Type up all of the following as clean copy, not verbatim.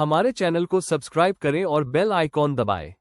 हमारे चैनल को सब्सक्राइब करें और बेल आइकॉन दबाएं।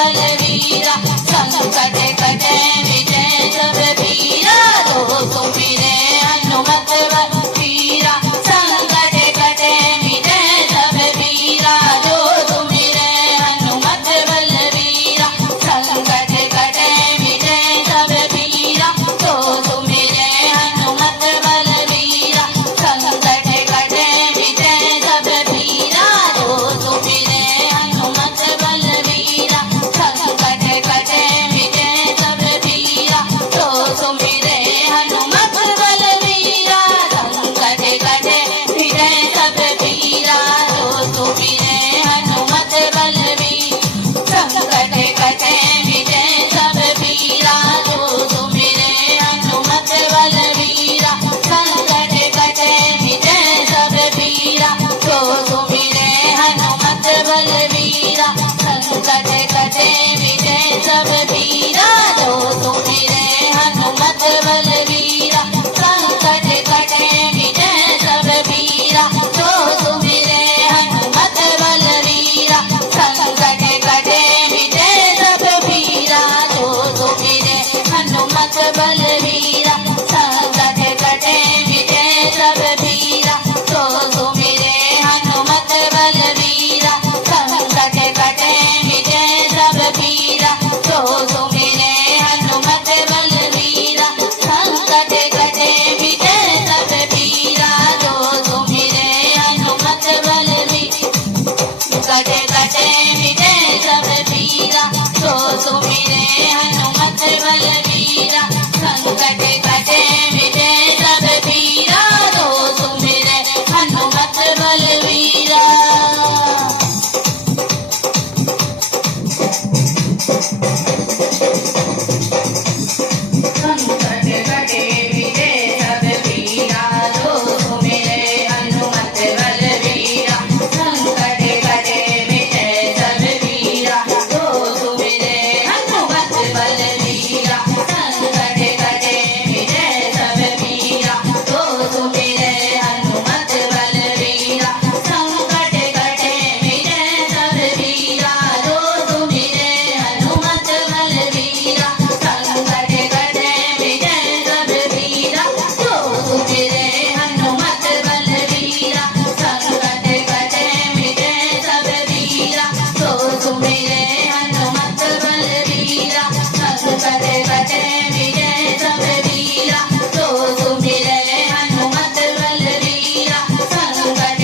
बलवीरा संकट कटे विजय सब वीरा तो सुमिरे हनुमत बलवीरा संकट कटे विजय सब वीरा जो सुमिरे हनुमत बलवीरा संकट कटे विजय सब वीरा तो सुमिरे हनुमत बलवीरा संकट कटे विजय सब वीरा जो सुमिरे हनुमत बलवीरा संकट कटे विजय सब वीरा तो सुमिरे हनुमत बलवीरा संकट कटे विजय सब वीरा तो सुमिरे हनुमत बलवीरा संकट कटे विजय सब वीरा तो सुमिरे हनुमत बलवीरा संकट कटे विजय सब वीरा तो सुमिरे हनुमत बलवीरा संकट कटे विजय सब वीरा तो सुमिरे हनुमत बलवीरा संकट कटे विजय सब वीरा तो सुमिरे हनुमत बलवीरा संकट कटे विजय सब वीरा तो सुमिरे हनुमत बलवीरा संकट कटे विजय सब वीरा तो सुमिरे हनुमत बलवीरा संकट कटे विजय सब वीरा तो सुमिरे हनुमत बलवीरा संकट कटे विजय सब वीरा तो सुमिरे हनुमत बलवीरा कटे कटे विजय सब वीरा तो सुमिरे हनुमत बलवीरा संकट कटे विजय सब वीरा तो सुमिरे हनुमत बलवीरा संकट कटे विजय सब वीरा तो सुमिरे हनुमत बलवीरा संकट कटे विजय सब वीरा तो सुमिरे हनुमत बलवीरा संकट कटे विजय सब वीरा तो सुमिरे हनुमत बलवीरा संकट कटे विजय सब वीरा तो सुमिरे हनुमत बलवीरा संकट कटे विजय सब वीरा तो सुमिरे हनुमत बलवीरा संकट कटे विजय सब वीरा तो सुमिरे हनुमत बलवीरा संकट कटे विजय सब वीरा तो सुमिरे हनुमत बलवीरा संकट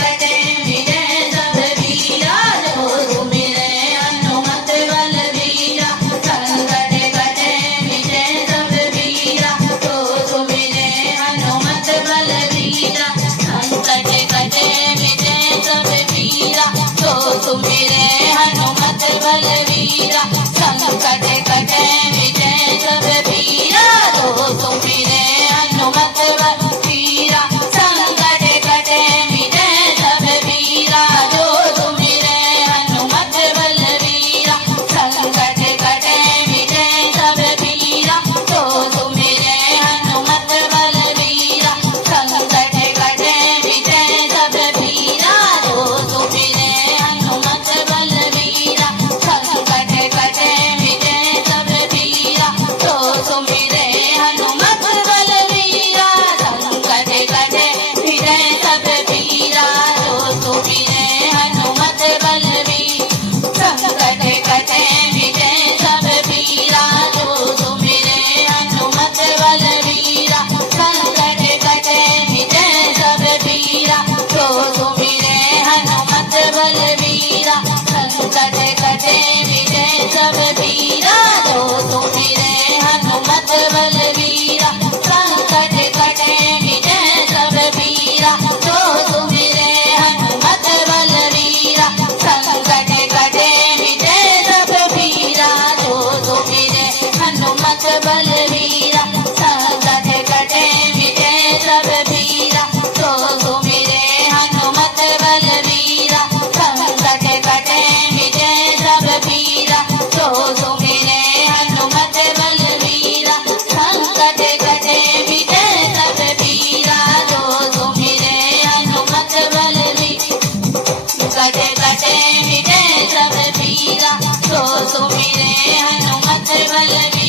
कटे विजय सब वीरा तो सुमिरे हनुमत बलवीरा संकट कटे विजय सब वीरा तो सुमिरे हनुमत बलवीरा संकट कटे विजय सब वीरा तो सुमिरे हनुमत बलवीरा संकट कटे विजय सब वीरा तो सुमिरे हनुमत बलवीरा संकट कटे विजय सब वीरा तो सुमिरे हनुमत बलवीरा संकट कटे विजय सब वीरा जो सुमिरे हनुमत बलवीरा संकट कटे विजय सब वीरा तो सुमिरे हनुमत बलवीरा संकट कटे विजय सब वीरा तो सुमिरे हनुमत बलवीरा संकट कटे विजय सब वीरा तो सुमिरे हनुमत बलवीरा संकट कटे विजय सब वीरा तो सुमिरे हनुमत बलवीरा संकट कटे विजय सब वीरा तो सुमिरे हनुमत बलवीरा संकट कटे विजय सब वीरा तो सुमिरे हनुमत बलवीरा संकट कटे विजय सब वीरा तो सुमिरे हनुमत बलवीरा संकट कटे विजय सब वीरा तो सुमिरे हनुमत बलवीरा संकट कटे विजय सब वीरा तो सुमिरे हनुमत बलवीरा संकट कटे विजय सब वीरा तो सुमिरे हनुमत बलवीरा संकट कटे विजय सब वीरा तो हनुमत बलवीरा